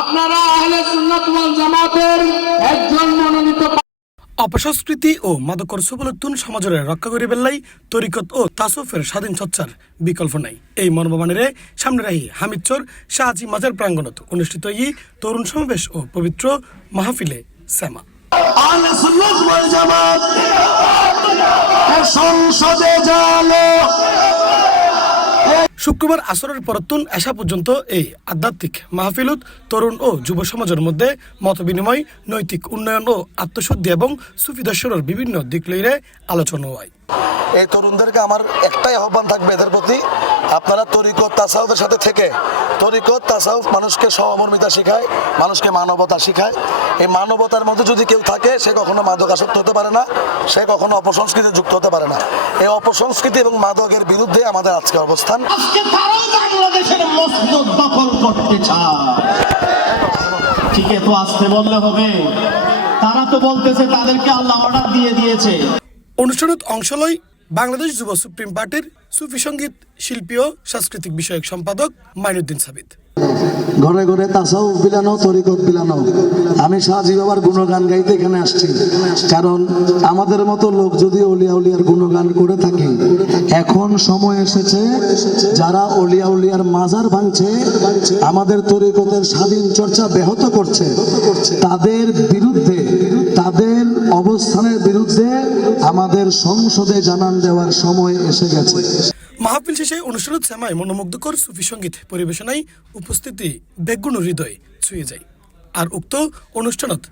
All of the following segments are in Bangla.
আপনারা আহলে সুন্নাত ওয়াল জামাতের একজন মনোনীত অপসংস্কৃতি ও মাদকর সুবলতুন সমাজের রক্ষা করি বেল্লাই তরিকত ও তাসুফের স্বাধীন চর্চার বিকল্প নাই। এই মর্মবাণীরে সামনে রাহি হামিদচর শাহজি মাজার প্রাঙ্গণত অনুষ্ঠিত তরুণ সমাবেশ ও পবিত্র মাহফিলে সেমা। আহলে সুন্নাত ওয়াল জামাত সংসদে জালো। শুক্রবার আসরের পরতুন এশা পর্যন্ত এই আধ্যাত্মিক মাহফিলত তরুণ ও যুব সমাজের মধ্যে মত বিনিময়, নৈতিক উন্নয়ন ও আত্মশুদ্ধি এবং সুফি দর্শনের বিভিন্ন দিক লইরে আলোচনা হয়। এই তরুণদেরকে আমার একটাই আহ্বান থাকবে এদের প্রতি, আপনারা তরিকত তাসাউফের সাথে থেকে, তরিকত তাসাউফ মানুষকে সহমর্মিতা শিখায়, মানুষকে মানবতা শিখায়। এই মানবতার মধ্যে যদি কেউ থাকে সে কখনো মাদকাসক্ত হতে পারে না, সে কখনো অপসংস্কৃতি যুক্ত হতে পারে না। এই অপসংস্কৃতি এবং মাদকের বিরুদ্ধে আমাদের আজকে অবস্থান। আজকে তারাই বাংলাদেশের মসনদ দখল করতে চায়। ঠিক তো আসতে বললে হবে, তারা তো বলতেছে তাদেরকে আল্লাহ অর্ডার দিয়ে দিয়েছে। অনুষ্ঠানত অংশ লয় বাংলাদেশ যুব সুপ্রিম পার্টির সুফি সঙ্গীত শিল্পী ও সাংস্কৃতিক বিষয়ক সম্পাদক মাইনুদ্দিন সাবিত। ঘরে ঘরে তাসাউফ বিলানো, তরিকত বিলানো। আমি শাহজি বাবার গুণগান গাইতে এখানে আসছি, কারণ আমাদের মতো লোক যদি অলিয়া উলিয়ার গুণগান করে থাকে, এখন সময় এসেছে যারা অলিয়া উলিয়ার মাজার ভাঙছে, আমাদের তরিকতের স্বাধীন চর্চা ব্যাহত করছে, তাদের বিরুদ্ধে, তাদের অবস্থানের বিরুদ্ধে আমাদের সংসদে জানান দেওয়ার সময় এসে গেছে। মাহফিল শেষে অনুষ্ঠানত সেমায় মনোমুগ্ধকর সুফি সঙ্গীত পরিবেশনায় উপস্থিতি বেগুন হৃদয় ছুঁয়ে যায়। আর উক্ত অনুষ্ঠানত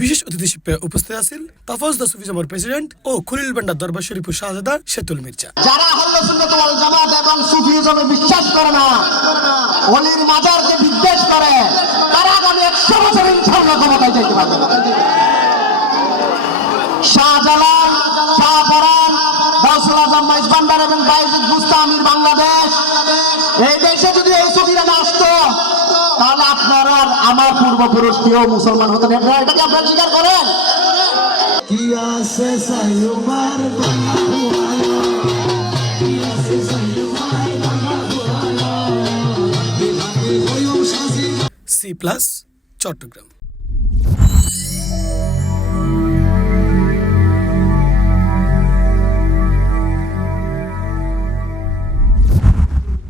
বিশেষ অতিথি হিসেবে উপস্থিত আছেন তাফাউজ দা সুফি জামার প্রেসিডেন্ট ও খলিল বান্ডার দরবার শরীফুর শাহজাদা শেতুল মির্জা। যারা আহলে সুন্নাত ওয়াল জামাত এবং সুফিজমে বিশ্বাস করে না, ওলির মাজারকে বিদ্বেষ করে, তারা আগামী 100 বছর ইনশাআল্লাহ ক্ষমতায় যেতে পারবে না। শাহজালাল, শাহপরান, গাউসুল আজম মাইজ ভান্ডার এবং বাইজিদ বুস্তামির বাংলাদেশ, এই দেশে যদি এই সুফিরা না আসতো তাহলে আপনারা আর আমার পূর্বপুরুষ কেউ মুসলমান হতেন। এটা কি আপনারা স্বীকার করেন? C+ চট্টগ্রাম।